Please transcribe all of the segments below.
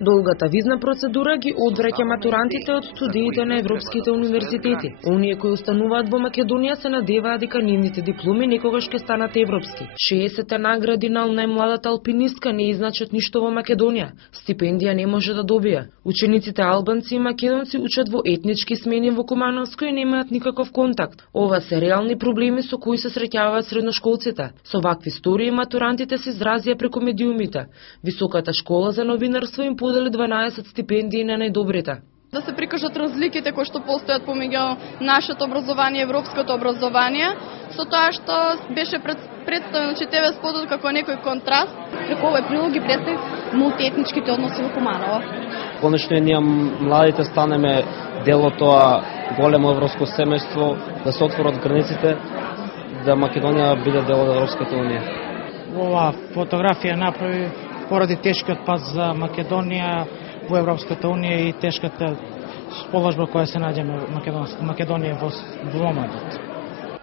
Долгата визна процедура ги одвраќа матурантите од студиите на европските универзитети. Оние кои остануваат во Македонија се надеваат дека нивните дипломи некогаш ќе станат европски. 60 награди на најмладата алпинистка не изначат ништо во Македонија. Стипендија не може да добија. Учениците албанци и македонци учат во етнички смени во Кумановско и немаат никаков контакт. Ова се реални проблеми со кои се среќаваат средношколците. Со вакви истории матурантите се изразија преку медиумите. Високата школа за новинарство им подели 12 стипендии на најдобрите. Да се прикажат разликите кои што постојат помеѓу нашето образование и европското образование, со тоа што беше представено ЧТВ спотот како некој контраст. Преку овој прилог ги представи мултиетничките односи во Куманово. Конечно ние младите станеме дел од тоа големо европско семејство, да се отворат границите, да Македонија биде дел од Европската унија. Ова фотографија направи поради тешкиот пат за Македонија во Европската унија и тешката положба која се наѓа Македонија во моментот.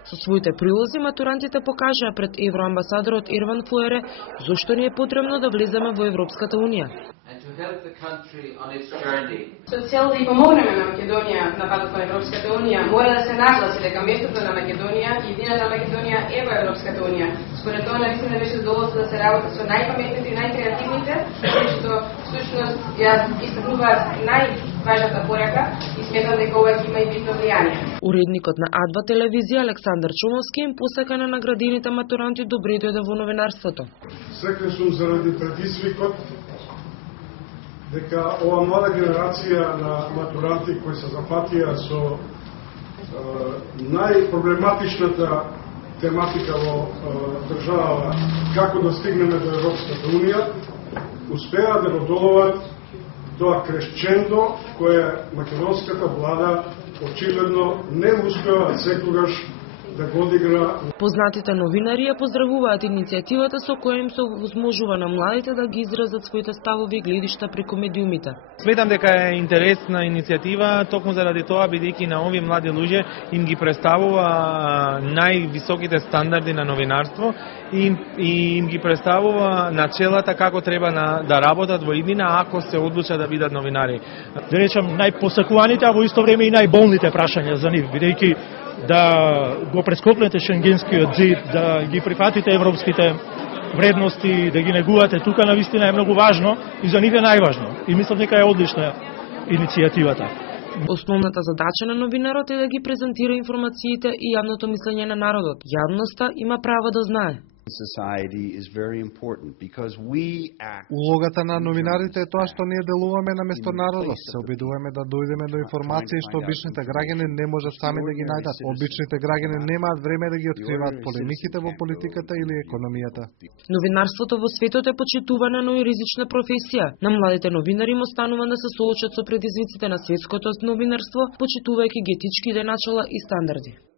Со своите прилози матурантите покажаа пред евроамбасадорот Ерван Фуере зошто ни е потребно да влеземе во Европската унија. Со цел да ја помогнеме на Македонија на патот кон Европската унија, мора да се нагласи дека местото на Македонија и едината Македонија е во Европската унија. Според тоа навистина беше задоволство да се работи со најпаметните и најкреативните, што всушност ја истакнуваат најважната порака и сметам дека ова ќе има и битно влијание. Уредникот на А2 телевизија Александар Чумовски им посака на наградените матуранти добре дојде во новинарството. Среќен сум заради предизвикот дека ова млада генерација на матуранти кои се зафатија со најпроблематичната тематика во држава, како да стигнеме до Европската унија, успеа да одоловат тоа кресчендо кое македонската влада очигледно не успеа секогаш да го одигра. Познатите новинари ја поздравуваат иницијативата со која им се возможува на младите да ги изразат своите ставови и гледишта преку медиумите. Сметам дека е интересна иницијатива, токму заради тоа бидејќи на овие млади луѓе им ги представува највисоките стандарди на новинарство и им ги представува начелата како треба да работат во иднина ако се одлучат да бидат новинари. Да речам најпосакуваните, а во исто време и најболните прашања за нив, бидејќи да го прескокнете шенгенскиот зид, да ги прифатите европските вредности, да ги негувате тука, навистина е многу важно и за нив е најважно. И мислам дека е одлична иницијативата. Основната задача на новинарот е да ги презентира информациите и јавното мислење на народот. Јавноста има право да знае. Улогата на новинарите е тоа што ние делуваме на место народот. Се обидуваме да дојдеме до информации што обичните граѓани не можат сами да ги најдат. Обичните граѓани немаат време да ги откриваат полемиките во политиката или економијата. Новинарството во светот е почитувана, но и ризична професија. На младите новинари им останува да се соочат со предизвиците на светското новинарство, почитувајќи ги етичките начала и стандарди.